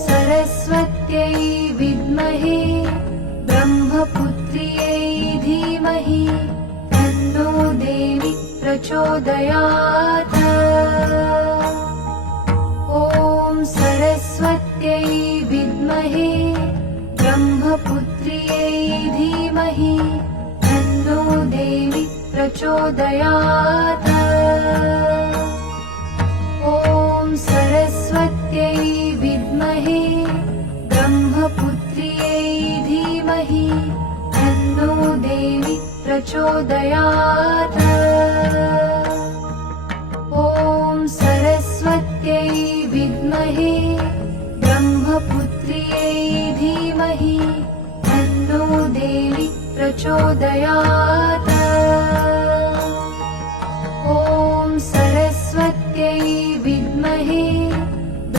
सरस्वत्यै विद्महे ब्रह्मपुत्र्यै धीमहि तन्नो देवी प्रचोदयात्। ॐ सरस्वत्यै विद्महे ब्रह्मपुत्र्यै धीमहि तन्नो देवी प्रचोदयात्। ॐ सरस्वत्यै विद्महे ब्रह्मपुत्र्यै धीमहि तन्नो देवी प्रचोदयात्। ॐ सरस्वत्यै विद्महे ब्रह्मपुत्र्यै धीमहि तन्नो देवी प्रचोदयात्। ॐ